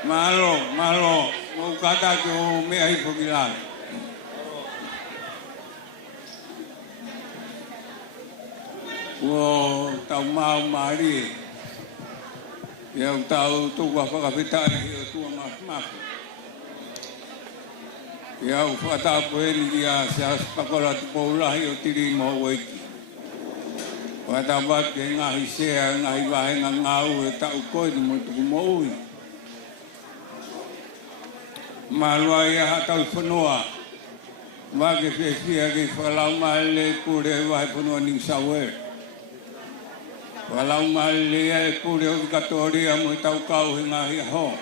Malo, o kata ko me ai pagilal. Wo tau mau mari. Yang tahu tu apa kapita itu tu mas. Yang kata pun dia sias pakola tu pola yo tiri mau weki. Kata bat ngai sia ngai vai ngau tak ukoi mu tu mau. Malwaya atau penua, bagi festival di Falau Malay Pure wahai penua ning sawer. Falau Malay Pure Katoria mutau kau hingga ho.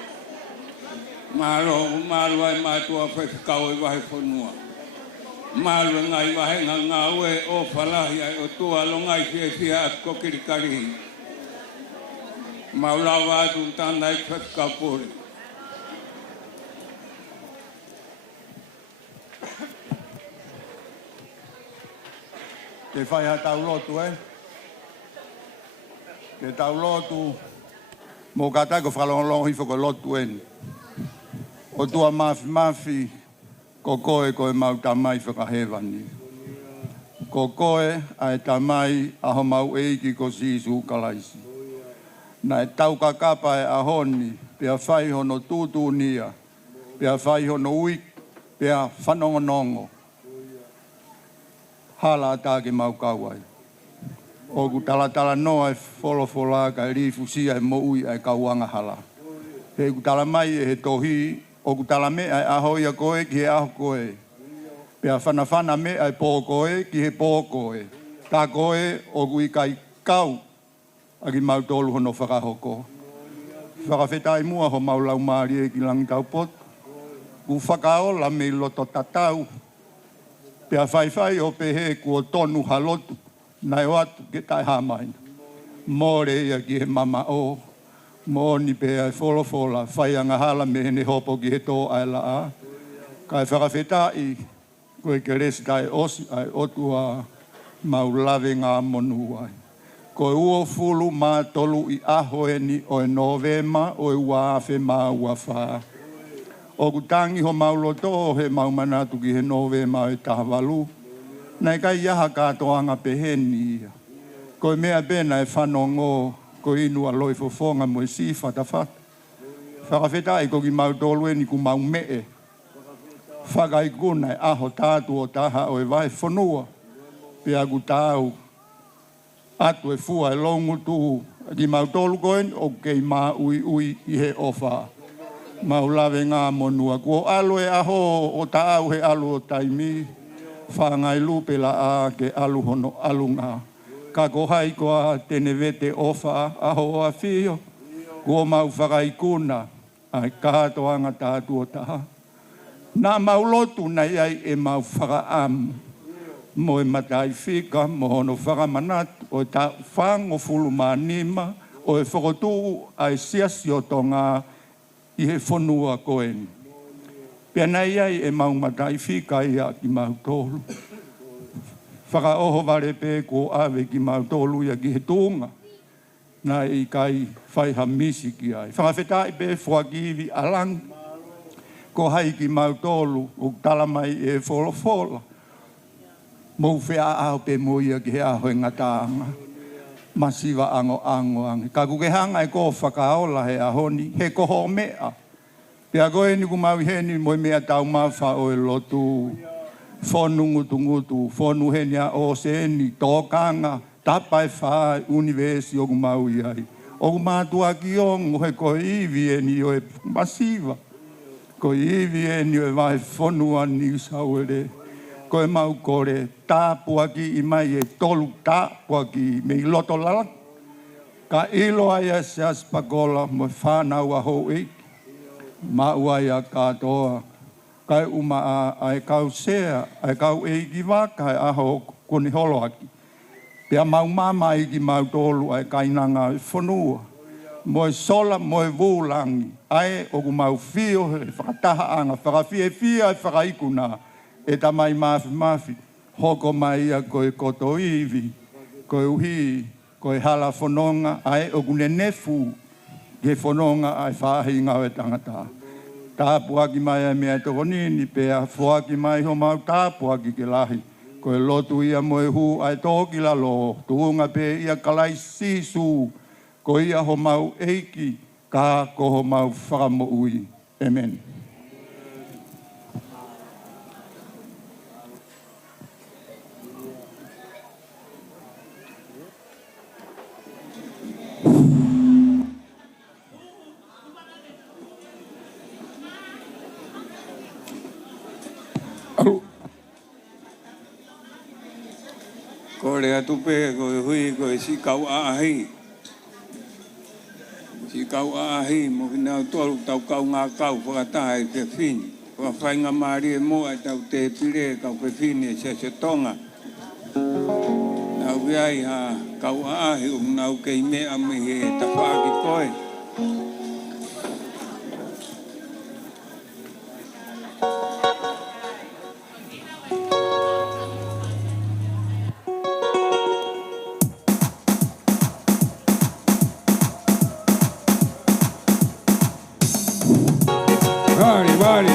Malway matua festival wahai penua. Malway ngai wahai ngawe o falah ya o tua longai festival kokir kari. Maulawa tu tandai festival pure. Ke whai ha tau lotu Ke tau lotu. Mō kata ko whalongalongo hifo ko lotu O tua mafi, ko koe koe mau tamai whakahewani. Ko koe ai tamai aho mau eiki ko sisu kalaisi. Na tau kakapa ahoni, pia whai hono tūtū nia, pia whai hono uik, pia whanongonongo. Hala tāke mau kauai. O ku tala noa e wholofola ka rifu sia e moui ai kauanga hala. He ku tala mai e he tohi, o ku tala me ai aho ia koe ki he aho koe. Pea whanawhana me ai pō koe ki he pō koe. Tā koe o ku i kai kau aki mau tolu hono whakahoko. Whakawhetai mua ho mau lau maari e ki langi tau pot. Ku whakaola me loto tatau. Pea whai o pehe kua tonu halotu, nai o atu ke tai hamaina. Mōre ia ki he mama o, mōni pea e wholofola, whai anga hala me hene hopo ki he tō ai la a. Kai whakawhetai, koe ke resi tai osi ai otua mau lawe ngā monu ai. Koe ua fulu mā tolu i aho eni o e novema o e wāwhe mā ua whaa. O ku tangi ho mauloto he mau manatu ki he novema e tahawalu. Nei kai iaha kātoanga peheni ia. Koe mea bena e whanongo ko inua loi fofonga mo e si whatawhata. Whakawhetai ko ki mau tolu eni ku mau mee. Whakai kuna e aho tātu o taha o e wahe whanua. Pea ku tāu atu e fua e longu tuhu. Ki mau tolu koen o kei mā ui i he ofa. Mau lawe ngā monua. Ko alo e aho o tāu he alu o taimi. Whangai lupe la a ke alu hono alu ngā. Ka ko hai koa tene vete ofa aho o a whio. Ko mau whakai kuna. Ai kātoanga tātu o taha. Nā mau lotu nei ai e mau whakaamu. Mo e matai whika, mo hono whakamanatu. O ta whango fulu mā nima. O e whakotu ai siasi o tonga i he whanua koeni. Pea nei ai e mau matai whika ia ki mau tolu. Whakaoho ware pē ko awe ki mau tolu ia ki he tūnga. Nā i kai whaiha misi ki ai. Whakawhetai pē whakiwi alang. Ko hai ki mau tolu, o talamai e wholofola. Mou whea aho pē mo ia ki he aho e ngataanga. Masiwa ango angi. Ka kuke hanga e ko whakaola he ahoni, he koho mea. Pea koe ni kumau heni mo mea tau mawha o e lotu. Whonu ngutu, whonu henia o se eni, tōkanga, tapai whae, universi o kumau iai. O kumatua ki ongo he koe iwi eni o e masiwa. Koe iwi eni o e wahe whonua ni sauere. Koe mau kore tāpua ki i mai e tolu tāpua ki me i loto lala. Ka ilo ai e se aspakola mo whanau a hou eiki. Mau ai a kātoa. Kai uma ai kau sea, ai kau eiki waka ai aho koni holoaki. Pea mau mama eiki mau tolu ai kainanga e whanua. Mo e sola, mo e wulangi. Ai o ku mau whio he whakataha anga, whakawhie ai whakaikuna. E tamai mafi, hoko mai ia koe koto iwi, koe uhi, koe hala whanonga, ai o kune nefu, Ke whanonga ai whahi ngau e tangata. Tāpuaki mai e mea toko nini pēa, whuaki mai ho mau tāpuaki ke lahi. Ko e lotu ia mo e hu ai tōki la lo, tuunga pē ia kalai sisu, ko ia ho mau eiki, ka ko ho mau whakamo ui. Amen. Ko rea tupe ko hui ko si kau ahi. Si kau ahi mo kina tolu tau kau ngā kau whakatai ke whini. Whawhainga maari e moa tau te pire kau pe whini e se tonga. Nau viai ha kau ahi nau kei mea mihi e tawhaki koe. Vale.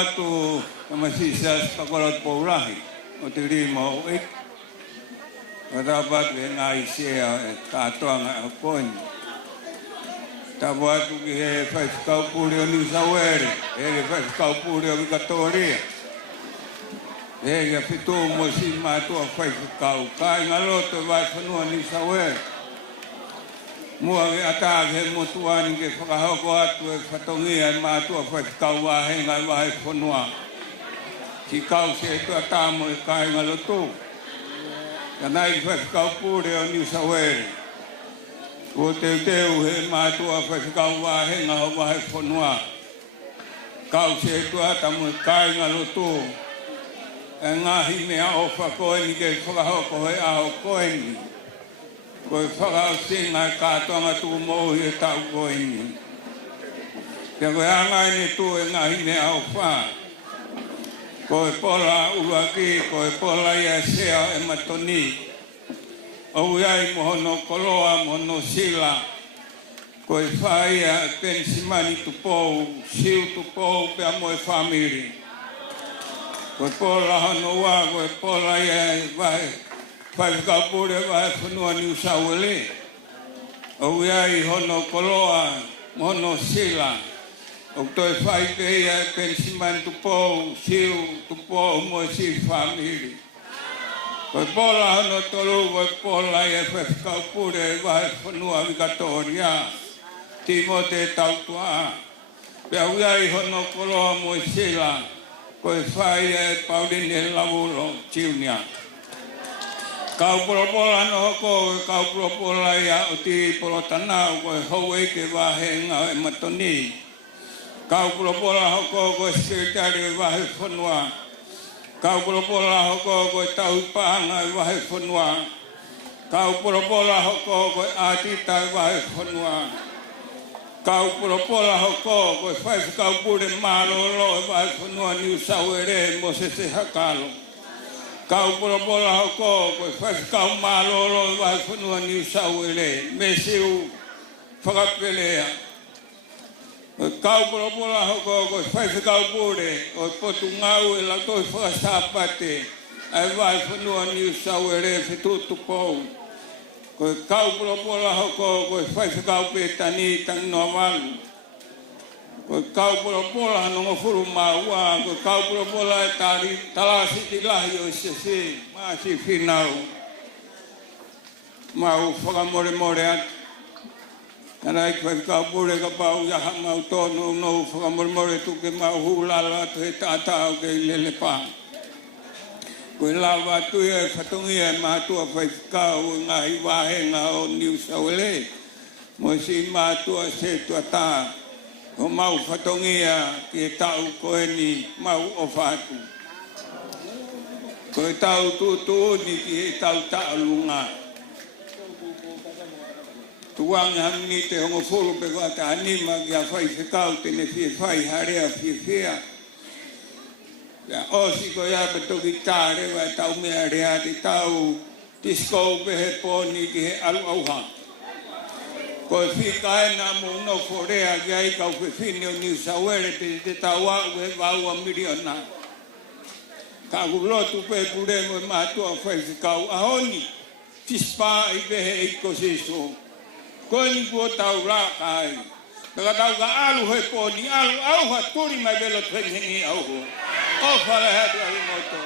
atu kamasisa pakolot paulahi o tiri mo ik. Katapat ke ngai sia katoang apon. Tabuat ke faz kau purio ni sawere, faz kau purio Victoria. Ya fitu mo si matu faz kau kai ngaloto vai fanua ni sawere. Mua ata ke motuan ke fakahoko atu fatongia matu faz kau wahe ngai wahe fanua. Si kau se tu ata mo kai ngaloto. Kanai faz kau purio ni sawere. O te he mātua whakikau wāhe ngā wahe whanua. Kau se tua tamu kai ngā loto. E ngāhi mea o whakoeni ke whakahoko he aho koeni. Koe whakao singa kātoanga tū mohi e tau koeni. Te koe angai ne tū e ngāhi mea o whā. Koe pola uaki, koe pola ia sea e matoni. O iai mohono koloa, mohono sila. Koe whaia pensimani tupou, siu tupou pe amoe whamiri. Koe pola hano wā, koe pola ia vai, whaikapure vai whanua New South Wales. O iai hono koloa, mohono sila. O toi whaike ia pensimani tupou, siu tupou moe si whamiri. Koe pola hano tolu, koe pola ia whekau pure wahe whanua Victoria. Timote tautua. Pea uiai hono koloa mo sila. Koe whai e Pauline Lavulo, Tiunia. Kau polopola no hoko, kau polopola ia o ti polotanau, koe hou eke wahe ngā e matoni. Kau polopola hoko, koe sekretari wahe whanua. Kau polopola hoko koe tau pahanga i wahe whanua. Kau polopola hoko koe ātita i wahe whanua. Kau polopola hoko koe whaifukau pure mālolo i wahe whanua New South Wales mo se hakalo. Kau polopola hoko koe whaifukau mālolo i wahe whanua New South Wales me siu whakapelea. Kau polopola hoko koe whaifukau pure o potu ngau e latoi whakasapate ai vai whanua New South Wales whitutu pou. Koe kau polopola hoko koe whaifukau petani tang noa walu. Koe kau polopola hanonga furu maua, koe kau polopola e tari talasi ti lahi o sese, maasi whinau. Mau whakamore atu. Nara i whaikau pure ka pau yaha mau tonu no whakamoremore tu ke mau hulala tu he tātau ke lele pā. Koe lawa tu e whatongi e mātua whaikau ngahi wahenga o New South Wales. Mo si mātua se tua tā. Ko mau whatongi ki tau koe ni mau o whātu. Koe tau tutu ni ki tau tālunga. Tuang hamni te hongo fulu pe ko ata anima ki a whai whekau tene whie whai harea whia. Ya osi ko ia pe toki tāre wa tau mea rea te tau tiskou pe he poni ki he alu auha. Ko e whikae na mo no korea ki ai kau pe whine o New South Wales te tau au he wau a miriona. Ka kulotu pe pure mo mātua whai whekau ahoni. Tispa i pehe eiko seso. Koe ni kua tau rā kai. Taka tau ka alu hoi pōni, alu au ha turi mai belo tuenhengi au ho. O whare hatu ahi moto.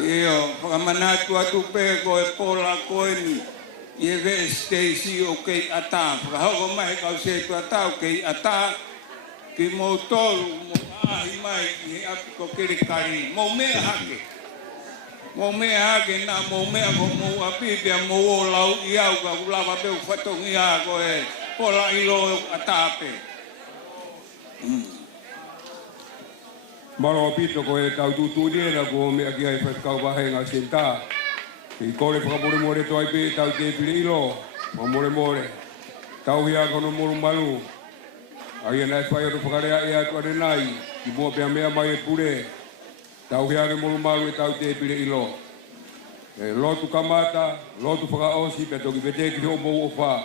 Iyo, whakamanatu atu pe koe pola koe ni. Ie ve Stacy o kei ata. Whakahoko mai kau se tu ata o kei ata. Ki mō tolu, mō ahi mai ki he api ko kirikari. Mō mea hake. Mō mea hake nā mō mea ko mō api pia mō o lau i au ka ulawa peu whatongi a ko e pola ilo ata pe. Maro pito ko e tau tutu nera ko mea ki ai whatkau wahenga senta. I kore whakamore to ai pe tau te pili ilo. Mamore. Tau hia kono moro malu. Ai anai whai o whakarea e atu are nai. ki mua pia mea mai e pure, tau heare molu malu e tau te pile ilo. E lotu kamata, lotu whakaosi, pe toki pete ki heo mou o wha.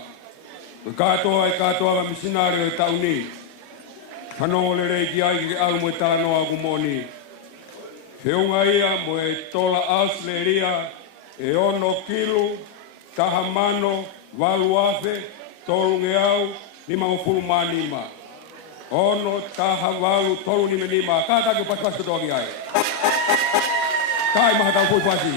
Koe katoa e katoa la misinare e tau ni. Whanongo le rei ki ai ki alu mo e tala noa ku moni. Whiunga ia mo e tola asle ria, e ono kilu, taha mano, walu afe, tolu ngeau, 50 manima. Ono taha walu tolu ni menima. Kata ke pas-pas ke toki ai. Kai maha tau pui pasi.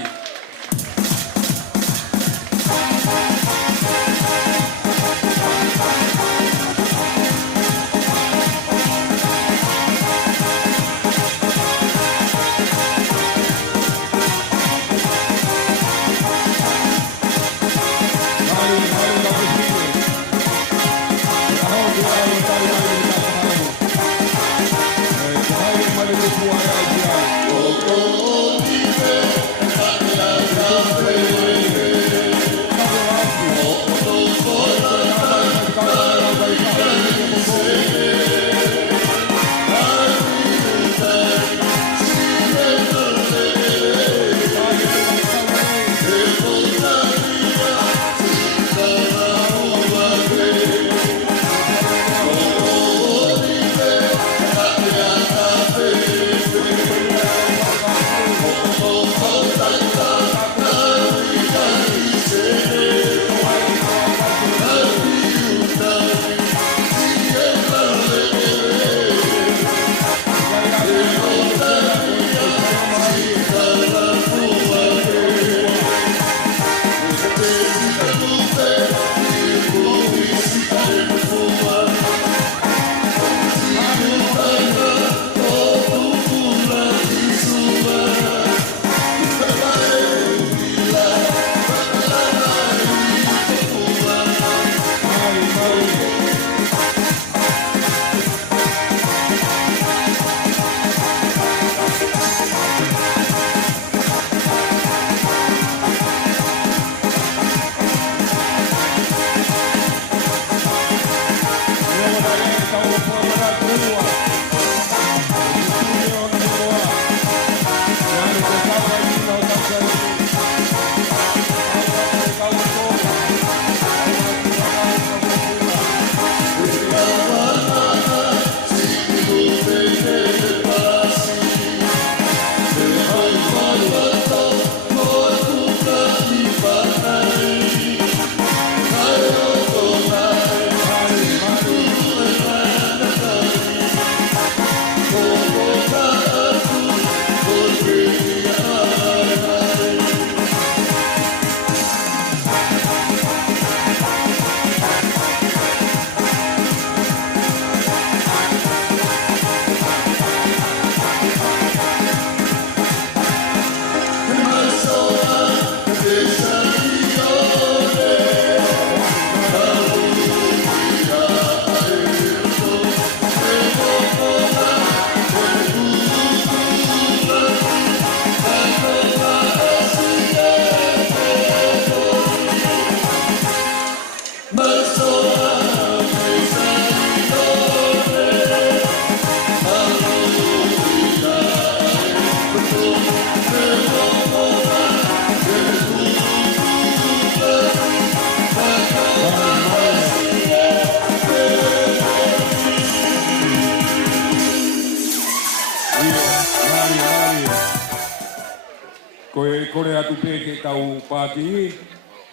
Kore atu peke tau pātingi,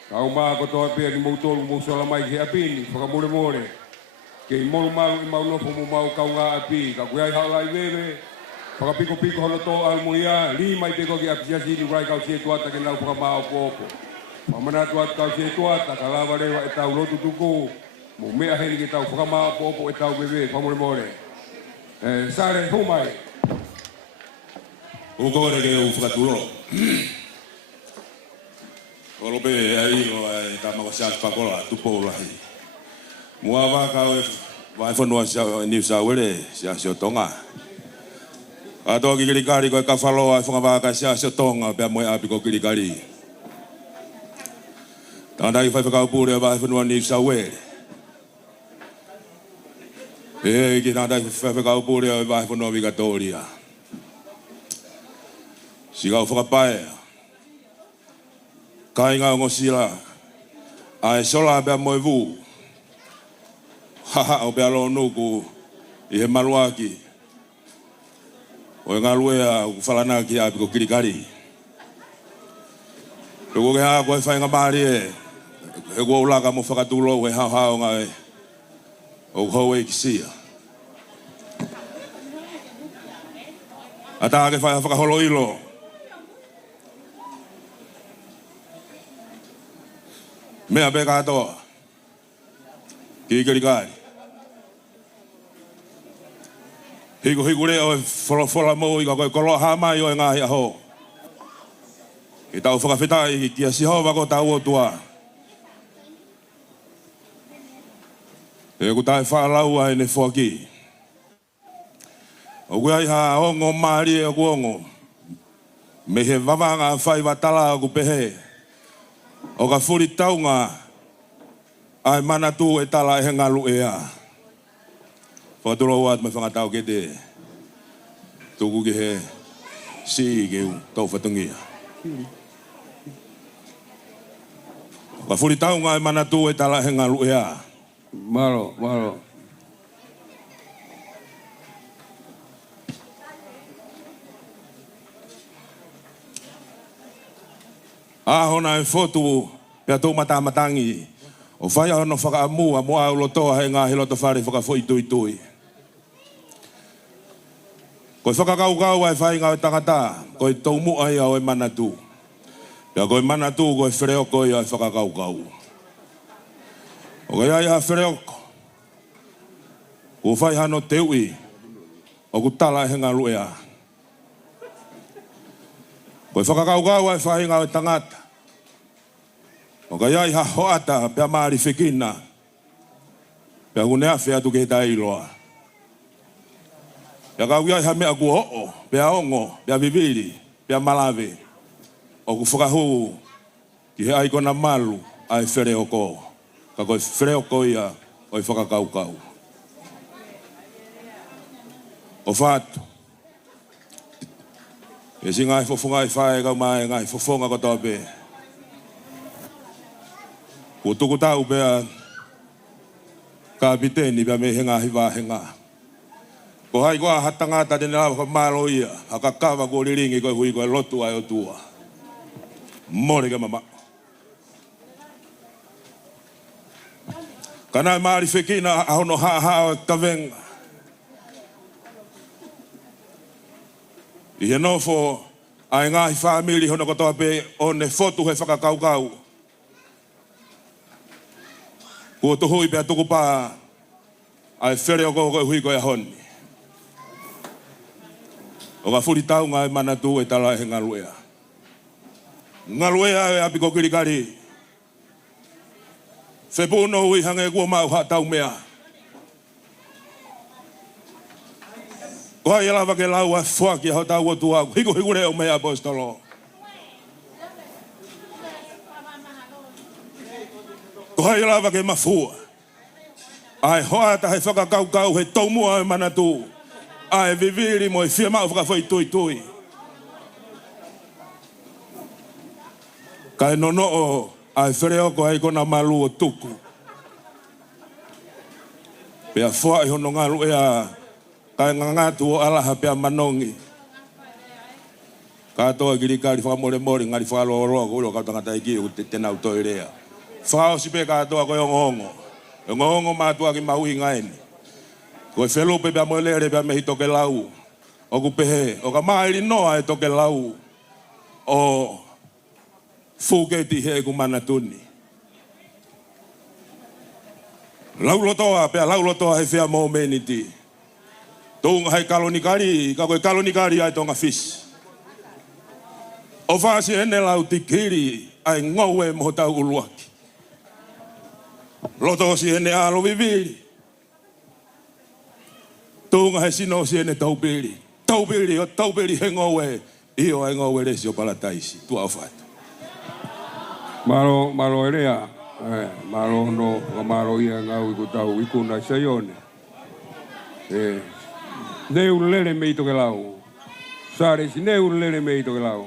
tau maa kotoa pia ki mautolu mausola mai ki apini, whakamore more. Kei molu malu I maunofo mu mau kau ngā api, ka kuiai haulai wewe, whakapiko piko hono tō almuia, li mai te koki apisiasi ni rai kau sie tuata ke nau whakamaa opo opo. Whamana tuata kau sie tuata, ka lawa rewa e tau lotu tuku, mo mea heni ke tau whakamaa opo opo e tau wewe, whamore more. Sare, humai. Ukore ke u whakatulo. Olope ai no ai ka ma sa pakola tupo rai. Mua wa ka vai fonua sa New South Wales sa tonga. Ato ki kilikari ko ka falo ai fonga ba ka sa tonga pe mo api ko kilikari. Tanda I fa ka pure vai fonua New South Wales. Kita ada kau puri au vai fono Victoria. Siga whakapae. Kai ngā ngosila. Ai sola bea moe vu. Haha o bea lo nuku i he maluaki. O ngā luea u whalanaki a piko kirikari. Piko ke haa koe whai ngā maari e. He kua ulaka mo whakatulo he hao hao ngai. O hau e kisia. Ata ke whai whakaholo ilo. Mea pe katoa. Kirikari. Hiku leo fola mo i ka koe kolo hamai o e ngahi aho. I tau whakawhitai ki a sihova ko tau o tua. E ku tai whaalau ai ne whaki. O kui ai ha ongo maari e o kuongo. Me he wawanga whai watala o ku pehe. O ka furi taunga ai manatu e tala e ngalu e a. Whakaturo wat me whangatau ke te tuku ki he si ke u tau whatungia. O ka furi taunga ai manatu e tala e ngalu e a. Malo. Ahona e fotu pia tō matamatangi. O whai ahono whakaamua mua au lotoa he ngā he loto whare whakafoi tui. Koe whakakaukau ai whai ngā tangata, koe taumu ai au e manatu. Pia koe manatu koe whireoko ai whakakaukau. O koe ai ha whireoko. Ko whai hano teui, o ku tala he ngā luea. Koe whakakaukau ai whai ngā tangata. O ka iai ha hoata pia maari whikina. Pia kunea whia tu ke tai iloa. Pia kau iai ha mea ku ho'o, pia ongo, pia viviri, pia malawe. O ku whakahu ki he aikona malu ai whireoko. Ka koe whireoko ia o i whakakaukau. O whātu. E si ngai fofonga i whae kau mai ngai fofonga ko tope. Ko tuku tau pea kapiteni pea me henga hiwa henga. Ko hai koa hatangata tene lawa ka malo ia. Haka kawa ko liringi koe hui koe lotu ai o tua. Mori ka mama. Kanai maari whekina ahono haa ka venga. I he nofo ai ngahi whaamili hono kotoa pe o ne fotu he whakakaukau. Kua tohui pia tuku pā ai where o koe hui koe honi. O ka furi taunga e manatu e tala he ngaluea. Ngaluea e api ko kirikari. Whepuno hui hange kua mau ha tau mea. Ko hai alawa ke lau a whaki a ho tau o tua. Hiku reo mea apostolo. Ko hai alawa ke mafua. Ai hoata he whakakaukau he taumua e manatu. Ai viviri mo e whia mau whakawhai tui. Kai nono o ai whireoko ai kona malu o tuku. Pea wha i hono ngaru ea kai ngangatu o alaha pea manongi. Katoa kirikari whakamore ngari whakaloa ko ulo kautangata iki o te tenau toirea. Whao sipe katoa koe ongo. Ongo mātua ki maui ngaini. Koe whelupe pea moelere pea mehi toke lau. O kupehe. O ka mairi noa e toke lau. O fuketi he ku manatuni. Laulotoa pea laulotoa he whea mo meniti. Tōnga hei kalonikari, ka koe kalonikari ai tonga fish. O whaasi ene lau tikiri ai ngau e moho tau uluaki. Loto si ene alo viviri. Tōnga hei sino si ene taupiri. Taupiri he ngau e. Io ai ngau e resi o palataisi. Tua o whatu. Malo erea. Malo no, malo ia ngau i ko tau ikuna sayone. Neu lele me ito ke lau. Sare si neu lele me ito ke lau.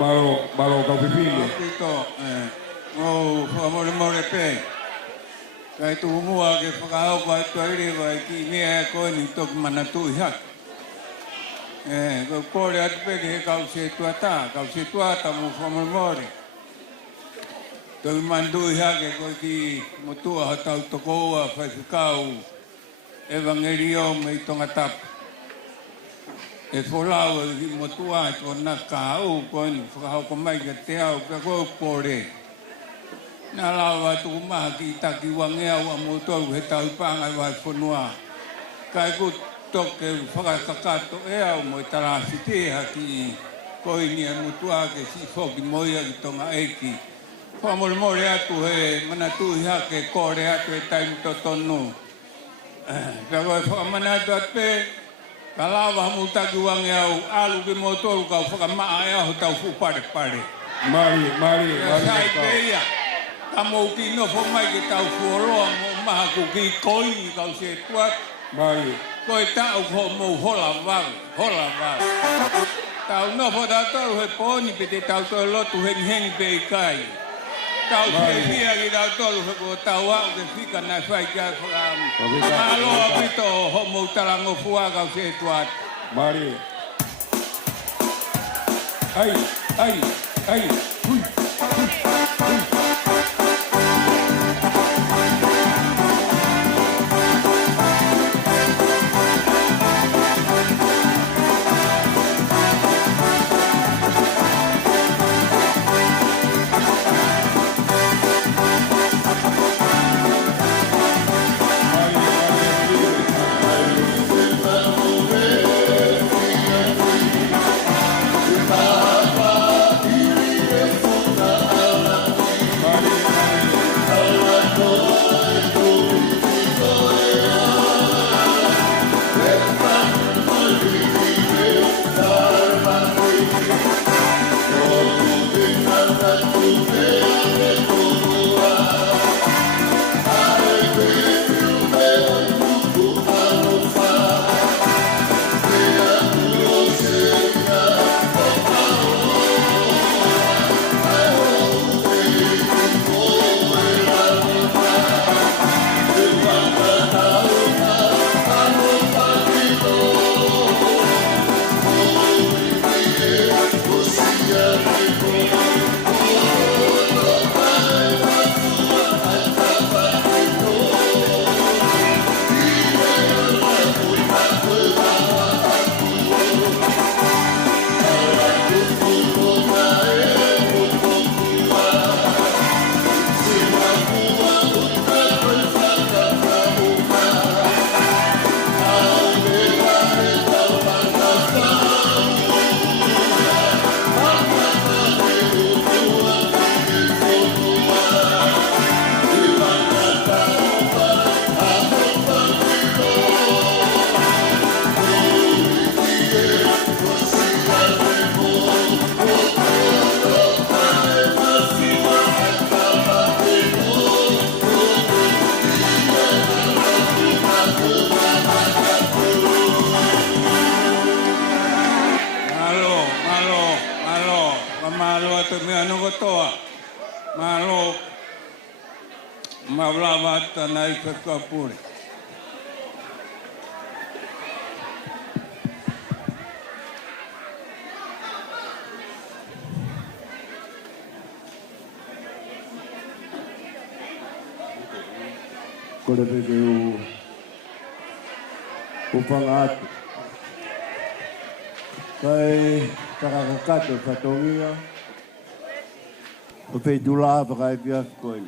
malo kau pipine. Pito, more pe. Kai tu mua ke whakahau kai tuaire vai ki mea koe ni tok manatu ihak. Ko kore atu pe ke kau se tuata mo whamamore. Toi mandu ihak e koe ki motua hatau tokoa whai whikau evangelio me i tonga tapu. E wholau e motua e tōna kāu koe ni whakahau ko mai ka te au ka koe pore. Nā lawa tuku maha ki taki wangea wa motoru he tau pāngai wai whanua. Kai ku toke whakakakato e au mo i tarasi te haki koe ni e motua ke si whoki moia ki tonga eki. Whamore atu he manatu hake kore atu e taimu to tonu. Ka koe whamanatu atu pe ka lawa mutaki wange au alu ki motoru ka whakamaa e ahu tau fu pare. Mari. Sai peia. Ka mou ki nofo mai ki tau fuoroa mo maha ku ki koi kau se tuat. Mari. Koe tau ko mou hola wang. Tau nofo tau toru he pōni pe te tau toru lotu hengi pe i kai. Tau se hia ki tau toru he ko tau au ke whika nai whai kia whakamu. Aloha pito ho mou tarango fua kau se tuat. Mari. Ai. Hui. Malo mawlawata na ikakapuri. Kore peke upangatu. Kai kakakato katongia. O pei dula pakai piaf koin.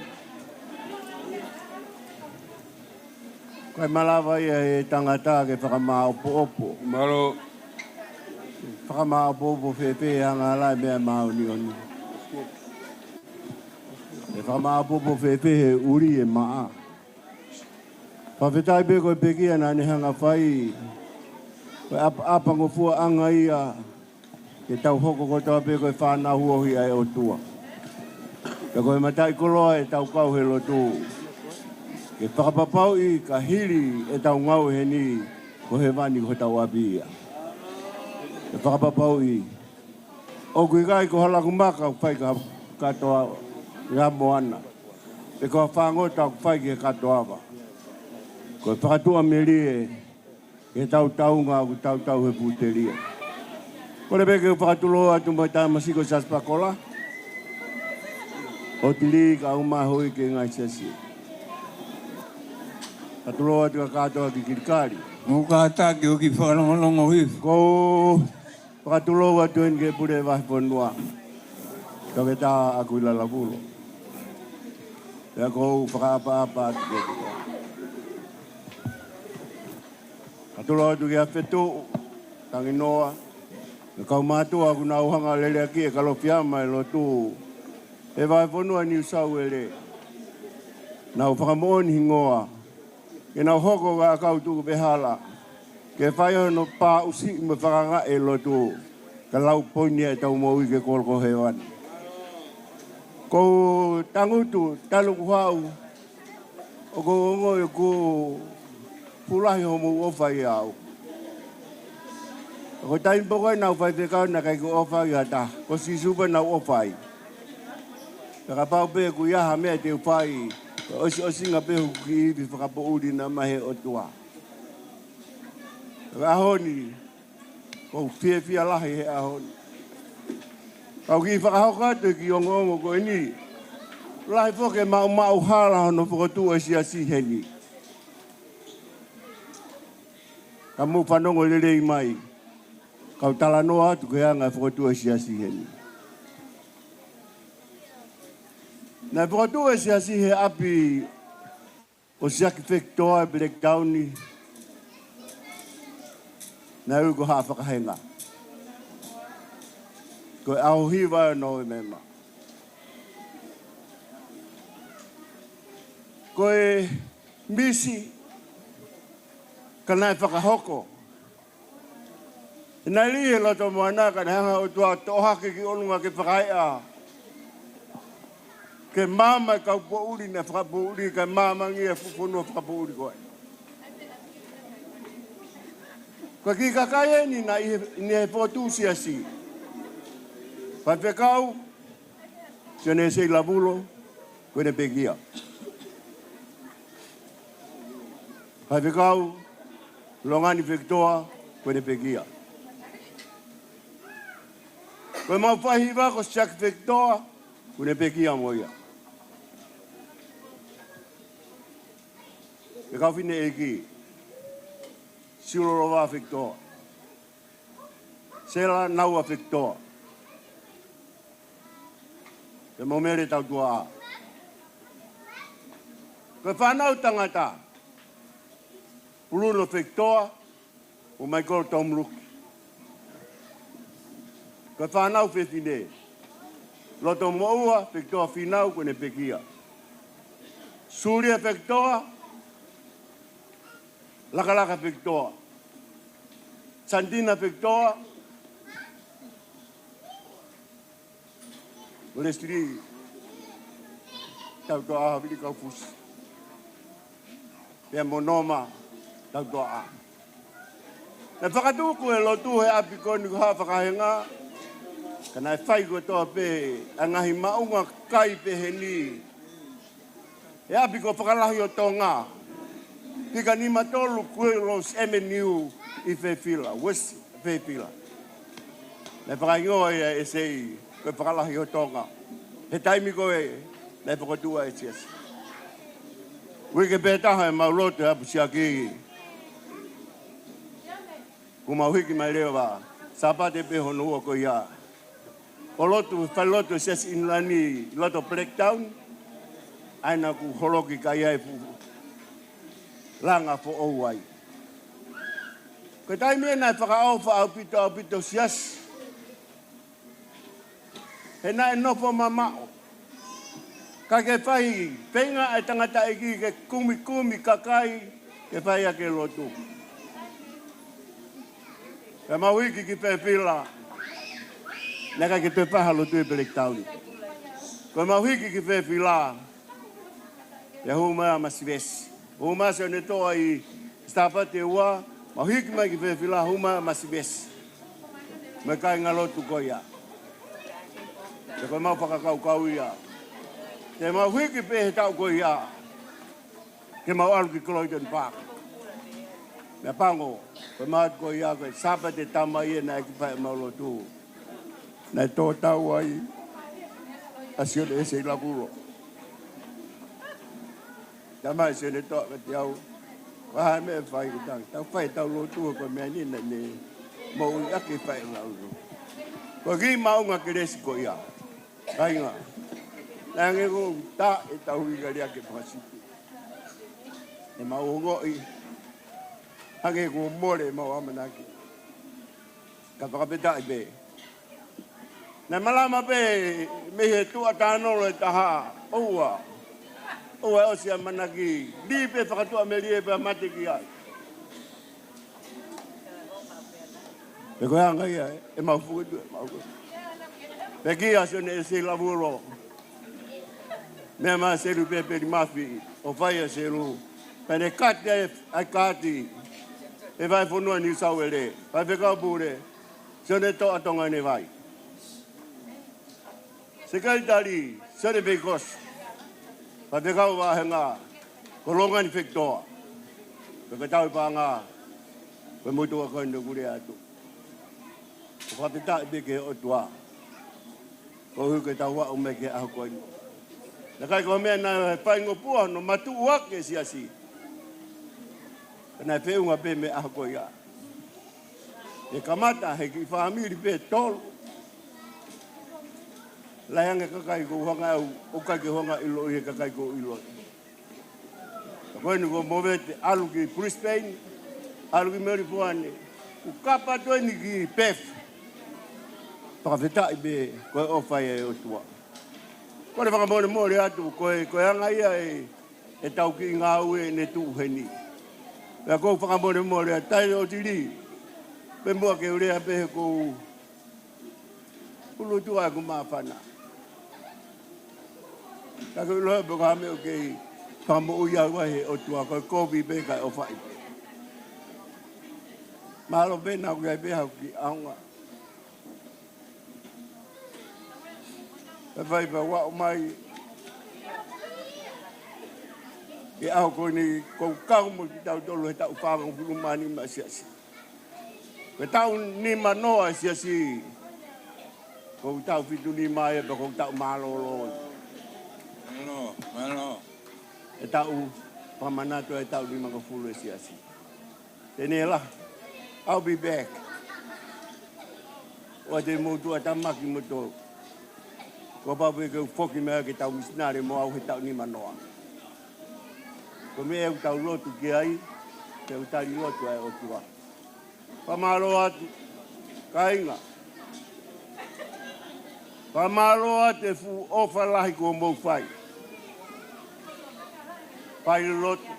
Kai malawa ia e tangata ke whakamā opo. Malo. Whakamā opo whepe hanga lai mea mauni oni. E whakamā opo whepe he uri e maa. Whawhetai pe koe pekia nā ne hanga whai. Koe apango fua anga ia. Ke tau hoko ko tau pe koe whānau huohi ai o tua. Ka koe matai koloa e tau kau he lotu. Ke whakapapau i ka hiri e tau ngau he ni ko he wani ko tau abia. Ke whakapapau i. O kui kai ko hala kumaka pai ka katoa ngā moana. E ko whangota pai ki katoa wa. Ko whakatua merie e tautaunga o tautau he puteria. Ko le peke whakatuloa atu mai tā masiko saspakola. O tili ka umahoi ke ngai sesi. Katuloa atu ka katoa ki kirikari. Mukata ki o ki whanongonongo hif. Ko whakatuloa atu en ke pure wahiponua. Ka weta aku ila labulo. Ya ko whakaapa-apa atu ke katoa. Katuloa atu ke awhetu, tangi noa. Kau mātua aku nā uhanga lele aki e kalofiama e lotu. E vai whanua New South Wales. Nā whakamoni hingoa. E nā hoko ka akau tuku behala. Ke whai no pā usi me whakanga e lotu. Ka lau poinia e tau maui ke kolko hewan. Ko tangutu talu kuhau. O ko ongo e ku pulahi homo ofai au. Ko tain pokoi nau whai te kau na kai ko ofai hata. Ko si supa nau ofai. Ka pau pe ku iaha mea te upai. Osi ngā pehu ki iwi whakapo uri na mahe o tua. Ahoni. Ko fia lahi he ahoni. Kau ki whakahoka te ki ongo ko ini. Lahi poke mau hala hono whakatua si asi heni. Ka mu whanongo lelei mai. Kau tala noa atu ke anga whakatua si asi heni. Nā whakatua si asi he api o siaki whektoa e breakdowni. Nā uko haa whakahenga. Ko e aho hiwa no e mema. Ko e misi ka nai whakahoko. E nai lihe loto moana ka hanga o tua tohake ki onunga ke whakaia. Ke mama kau po uri na whakapo uri ka mama ngia fufonua whakapo uri koe. Ko ki kakaia ni na i he potu si asi. Whawhekau, tēne sei labulo, koene pekia. Whawhekau, longani whektoa, koene pekia. Koe mau whahiwa ko siak whektoa, koene pekia moia. E kau whine eki, siurorowa whektoa. Sela naua whektoa. Te momere tau tua a. Koe whanau tangata. Puluno whektoa o mai koro tomruki. Koe whanau whewhine. Loto moua whektoa whinau kone pekia. Suria whektoa. Lakalaka whektoa. Santina whektoa. Oleh stri tau toa a vili kau fusi. Pea monoma tau toa a. Na whakatuku e lotu he api koni kuha whakahenga. Kana e whai kua toa pe angahi maunga kai pe he ni. E api kua whakalahi o tonga. Pika ni matolu kue los MNU i whewhila. Wesi whewhila. Na whakaingoa e sei. Koe whakalahi o tonga. He taimi koe, nei whakatua e tiasi. Wike pētaha e maulote hapu siaki. Ku mauhiki mai leo wa, sapate peho nuo ko ia. O lotu, whaloto siasi inlani loto breakdown. Aina ku holoki kai ai pu. Langa fo ouai. Koe taimi e nei whakaau au pito siasi. He nai nofo mamao. Ka ke whai, whenga e tangata eki ke kumi kakai, ke whai a ke lotu. Ke mawiki ki whewhila, neka ke te whaha lotu e breakdown. Ko mawiki ki whewhila, ke humea masivesi. Humea se ne toa i stapate ua, mawiki mai ki whewhila, humea masivesi. Me kai ngalotu koia. Te koe mau whakakau ia. Te mau hiki pe he tau koe ia. Ke mau alu ki Croydon Park. Mea pango, koe maat koe ia koe sapa te tama ia na eki whae maulo tū. Nai tō tau ai, asio le ese i lapulo. Tama ese ne tō ka te au, waha me whai ki tang. Tau whai tau lo tū koe mea nina ne mau i ake whae laulo. Koe ki maunga ke resi koe ia. Kainga. Nange ko ta e tau i gari ake whakasipi. E mau ngoi. Hange ko more mau amanaki. Ka whakapeta i be. Nā malama pe me he tua tānolo e taha. Oua. Oua e osia manaki. Li pe whakatua me lie pe mate ki ai. E koe hanga ia e mau fukitu e mau koe. Pe ki asio ne e se lavuro. Mea maa seru pepe ni mafi. O whaia seru. Pene kate ai kati. E vai whanua ni sau e re. Vai whekau pūre. Sio ne toa tonga ne vai. Se kai tari. Sio ne pekos. Vai whekau wahenga. Ko longa ni whektoa. Peka tau pa ngā. Koe mutua koe no kure atu. Ko whapita i peke o tua. Ko hui ke tau wa ume ke aho koe ni. Na kai ko mea na whaingo pua no matu uake siasi. Kana e whiunga pe me aho koe ia. E kamata he ki whaamiri pe tolu. Laiange kakai ko huanga au, o kai ke huanga ilo he kakai ko ilo. Koe ni ko mowete alu ki Brisbane, alu ki Merifuane. Ukapa toi ni ki Pef. Pakawheta i be koe o whai e o tua. Koe ne whakamone mōre atu, koe anga ia e tau ki ngā ue ne tu heni. Pea kou whakamone mōre atu, tai o tiri. Pe mua ke urea pe he kou ulu tua e ku maa whana. Ka koe lohe pe kaha meo kei whamo uia wahe o tua, koe kōpi pe kai o whai. Mahalo pe nau kai pe hau ki aunga. E whai pa wao mai. E aho koe ni kou kau mo ki tau tolu he tau whāngu pulumani ma siasi. Ke tau ni manoa siasi. Kou tau fitu ni mai e pa kou tau malolo. Malo. E tau pamanato e tau ni makafulu e siasi. Tene la. I'll be back. O te motua tamaki moto. Ko papu e kau whoki mea ke tau misinare mo au he tau ni manoa. Ko mea e tau lotu ki ai, te utari lotu ai o tua. Pamaro atu, kainga. Pamaro atu e fu ofa lahi ko mou whai. Whai lotu.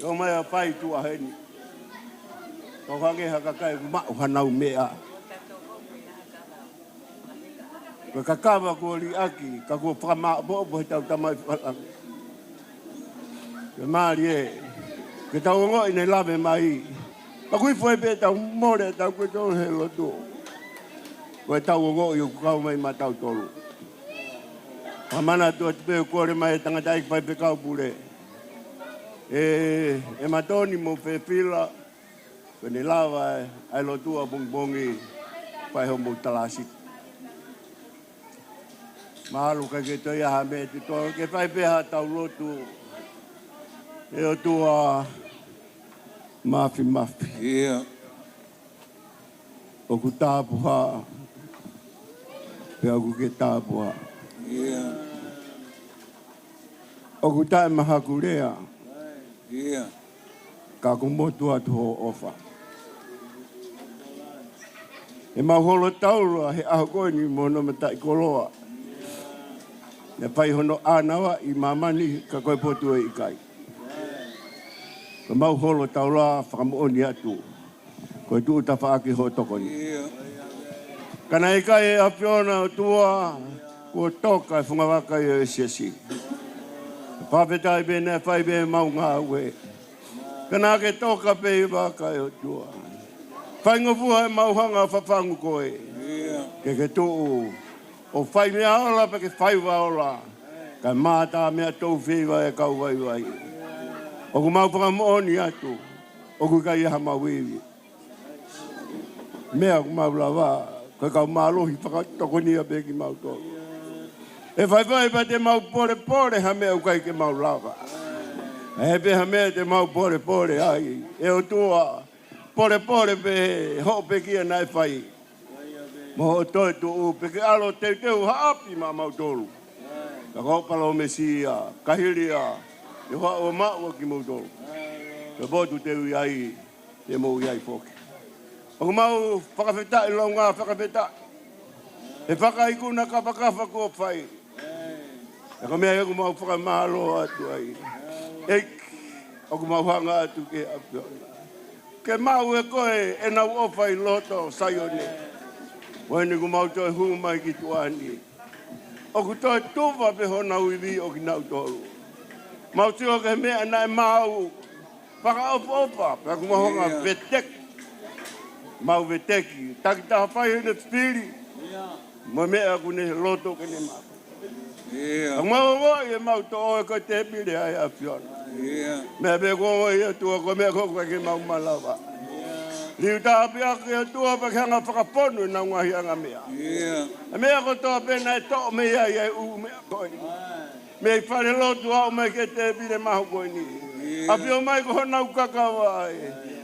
Ko mai a whai tua heni. Ko hange hakakai mau hanau mea. Ko kakawa ko li aki, ka ko whakama bo he tau tamai whakangi. Ke maari e, ke tau ngoi nei lawe mai. Pa kui fwoi pe tau more tau koe tau he lotu. Ko tau ngoi o kukau mai ma tau tolu. Pamana tua te peo kore mai tangata ik pai pe kau pure. E matoni mo whewhila, ko nei lawa ai lotua bongbongi, pai ho mo talasik. Mahalu ka ke toi aha me te toa, ke whai peha tau lotu. E o tua mafi. Ia. O ku tāpuha. Pea ku ke tāpuha. Ia. O ku tae mahaku rea. Ia. Ka ku motu atu ho ofa. E maholo taurua he aho koe ni mono matai koloa. Ne pai hono anawa i mamani ka koe potu e ikai. Ka mau holo taula whakamooni atu. Koe tuu ta whaaki ho tokoni. Kana ikai e apiona o tua kua toka e whungawaka i o siasi. Pāpetai bene whai be mau ngā ue. Kana ke toka pe i waka i o tua. Whaingofua e mauhanga whawhangu koe. ke tu o fai mea ola pe ke fai wa ola. Ka mata mea tau whiwa e kau wai wai. O ku mau whakamooni atu. O ku kai aha mawiwi. Mea ku mau lawa. Ka kau malohi whakatokonia pe ki mau tō. E whai pa te mau pore ha mea ukai ke mau lawa. E pe ha mea te mau pore ai. E o tua pore pe ho pe kia nai whai. Mo o toi tu u pe ke alo te haapi ma mau tolu. Ka kau palo mesia, kahiria, e hoa o maua ki mau tolu. Ka botu te ui ai, te mo ui ai poki. O mau whakawheta i longa whakawheta. E whakaikuna ka whakafa kua whai. E ka mea e mau whakamalo atu ai. Eik, o mau hanga atu ke apiona. Ke mau e koe e nau ofai loto sayone. Wani ku mau toi hu mai ki tuani. O ku toi tuwa pe hona uiwi o ki nau tolu. Mau tio ke mea nai mau. Whaka opa, pa ku mahonga vetek. Mau veteki. Taki taha whai hene whiri. Ma mea ku ne loto ke ne mau. Ang mau e mau to o ko te pire ai a fiona. Mea be ko e tua ko mea ko ke mau malawa. Liu tā pia ke tua pa hanga whakaponu na ngahi anga mea. Mea ko toa pena e to mea i u mea koi. Mea i whare lotu au mai ke te pire mahu koi ni. A pio mai ko hona ukakawa ai.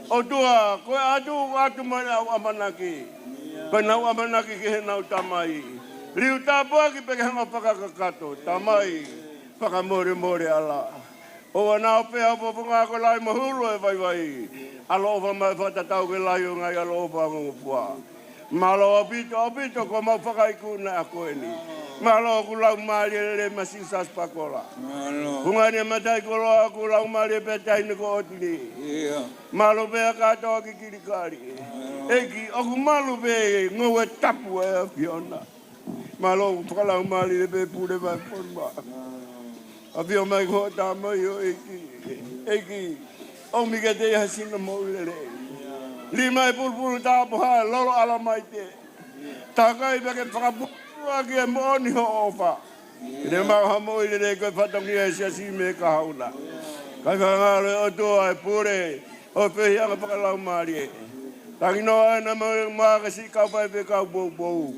O tua, koe atu mai au amanaki. Koe nau amanaki ke he nau tamai. Liu tā pua ki pe hanga whakakakato. Tamai, whakamore ala. O nao pea popunga ko lai mahuru e vai. Alofa mai whatatau ke lai o ngai alofa ngupua. Malo opito ko mau whakaikuna a koe ni. Malo ku lau maari le masisas pakola. Kunga ni matai ko loa ku lau maari petai ni ko otini. Malo pea katoa ki kirikari. Eki, oku malu pe ngowe tapu e Fiona. Malo whakalau maari le pe pure vai ponba. A pio mai ko tamai o eki. O mi ke te hasina mo lele. Lima e pulpulu tapu ha lolo ala mai te. Takai peke whakapuru aki e mooni ho ofa. Ine mau ha mo lele koe whatongi e siasi me ka hauna. Kai whangare o toa e pure o pehi anga whakalau maari e. Tangi noa e na maa kasi kau pai pe kau bou.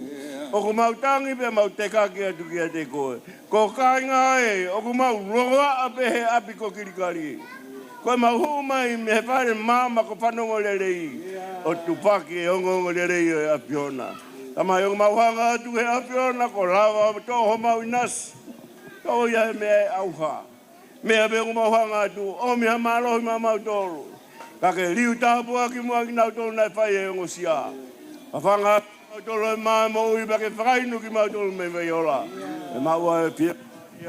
O ku mau tangi pe mau te kaki atu ki a te koe. Ko kai ngā e, o ku mau roa a pehe api ko kirikari. Koe mau hu mai me he whare māma ko whanongo lerei. O tupaki e ongongo lerei e a Fiona. Tamai o mau hanga atu he a Fiona ko lawa toho mau inas. Toho ia he mea e auha. Mea pe o mau hanga atu, o miha mālohi ma mau tolu. Kake liu tāpua ki mua ki nau tolu nai whai e ongo sia. A whanga mau tolu e maa mo ui pake whakainu ki mau tolu me vei ola. E maua e pia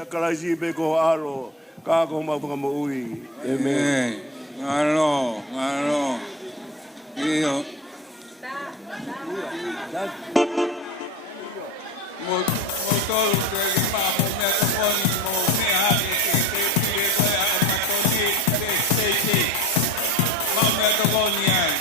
kalaisi pe ko aro. Ka ko mau whaka mo ui. Amen. Ngalo. Iyo. Mo tolu te i paa mo mea te poni mo mea hane te pire koe a matoni te. Mau mea te poni ai.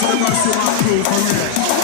to the Massimo crew for real.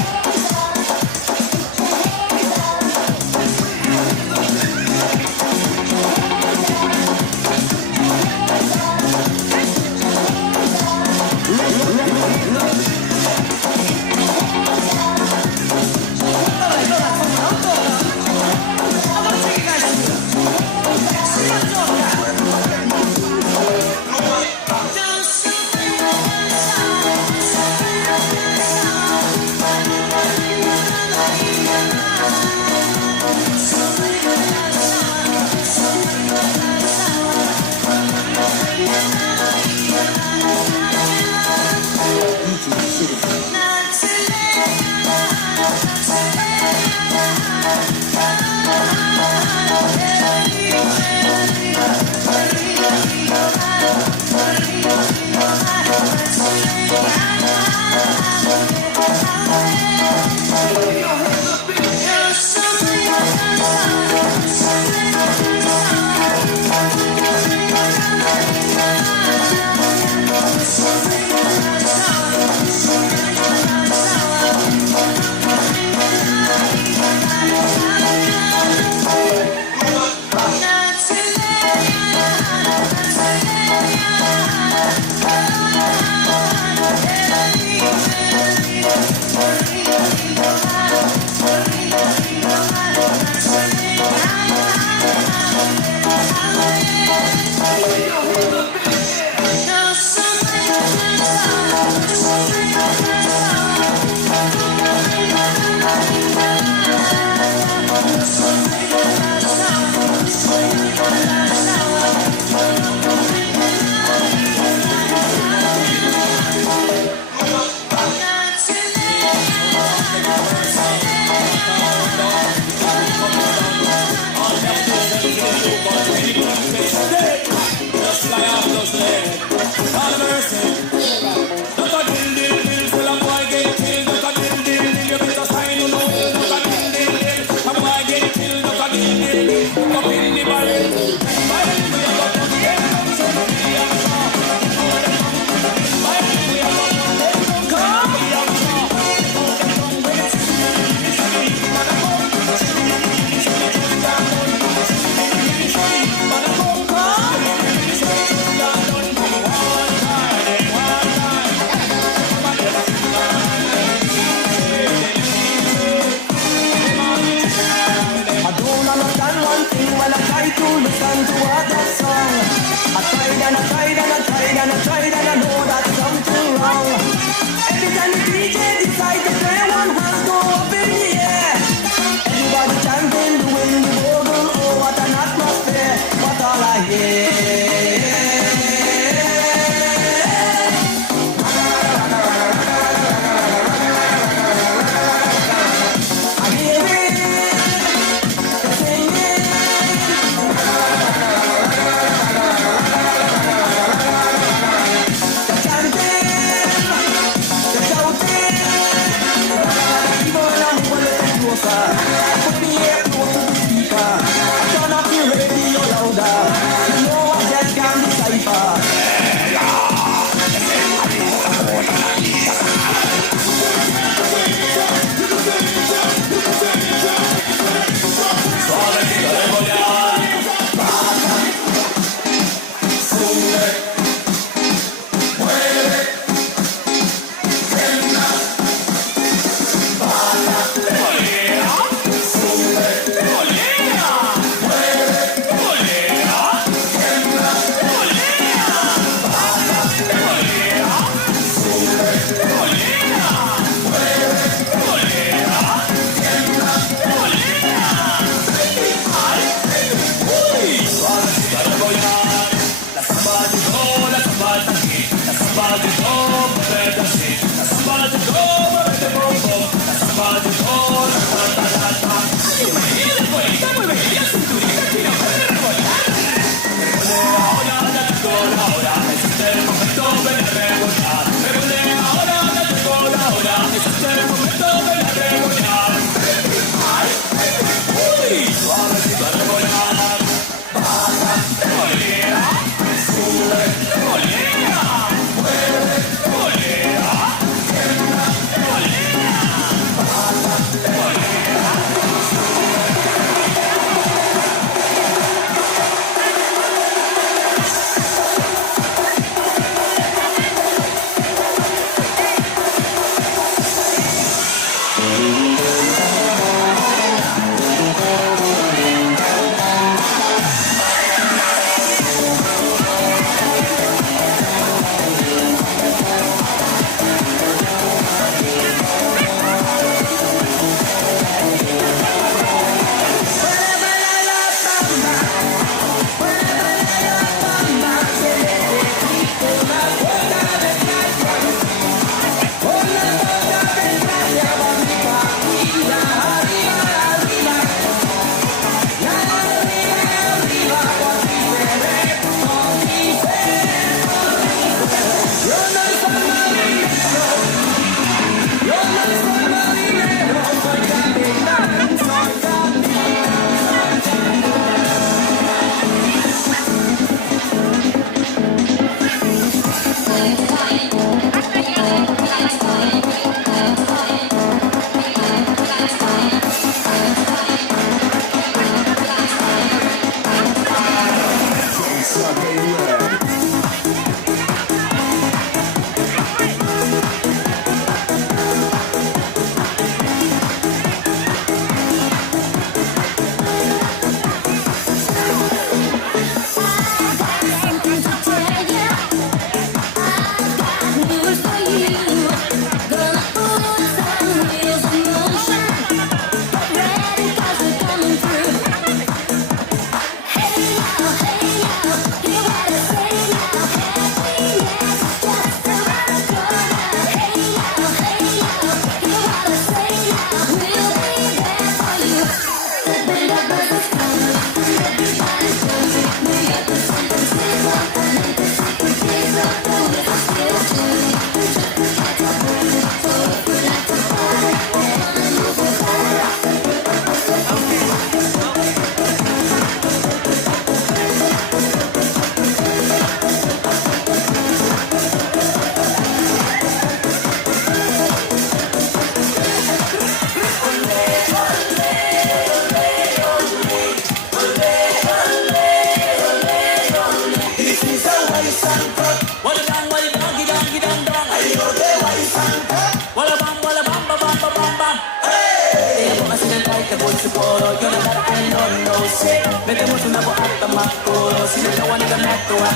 poro, yo no la tengo, no sé. Metemos una boca hasta más coro, si no lo van a ganar, toa.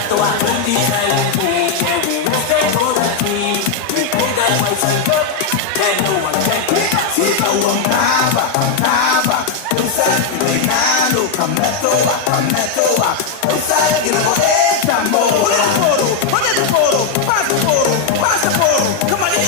Un día el DJ, we stay for the team. We play that white and cup, and no one can keep. Si kawang kaba, usay pinalo, kametoa. Usay ginaboeta mo. Pone poro, pasa poro. Come on in.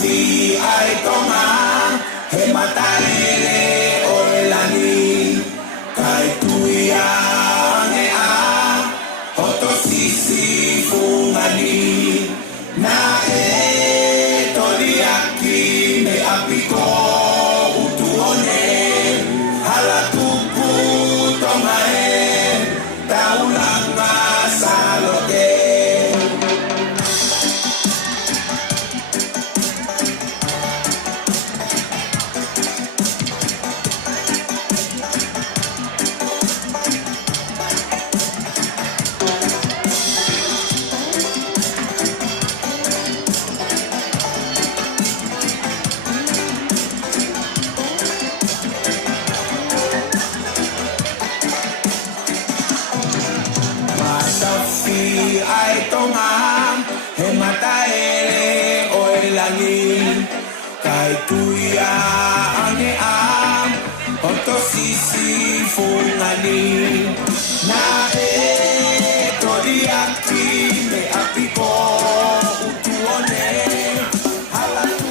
Si ay tonga he mataele o elani kai tuia ne a hoto sisi fungani na e toriaki ne apiko utuone halatuku tonga e taulanga salote. Ay tonga he mataele o elani kai tuia ane am hoto sisi fungani na e toriaki me apiko utuone halatu.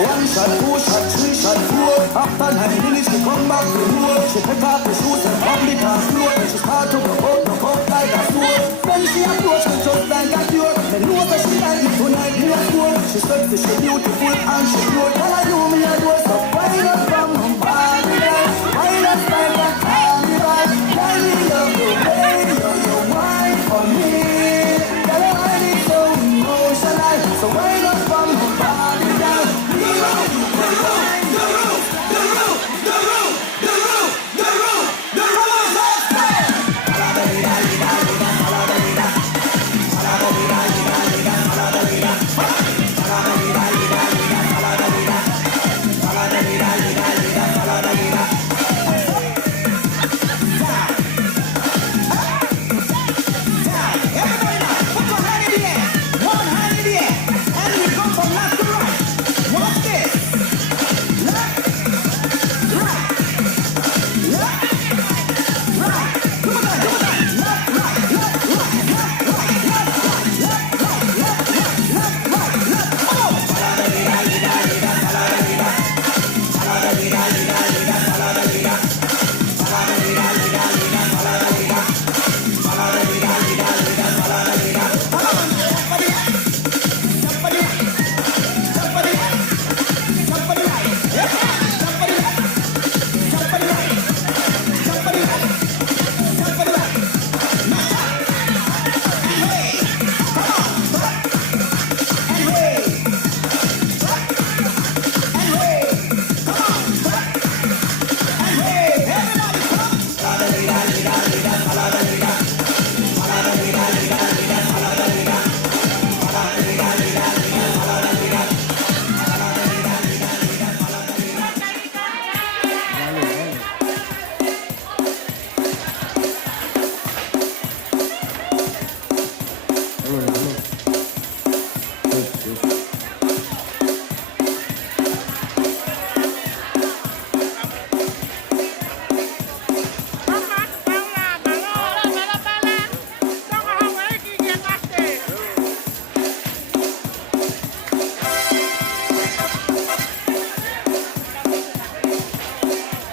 One shot, two shot, three shot, four. After 9 minutes, she come back to more. She take off the shoes and on the dance floor. Then she start to broke out like a sword. Then she approach me just like a cure. Then know that she like me tonight, me a score. She sexy, she beautiful and she pure. Tell her you me a do so wind up from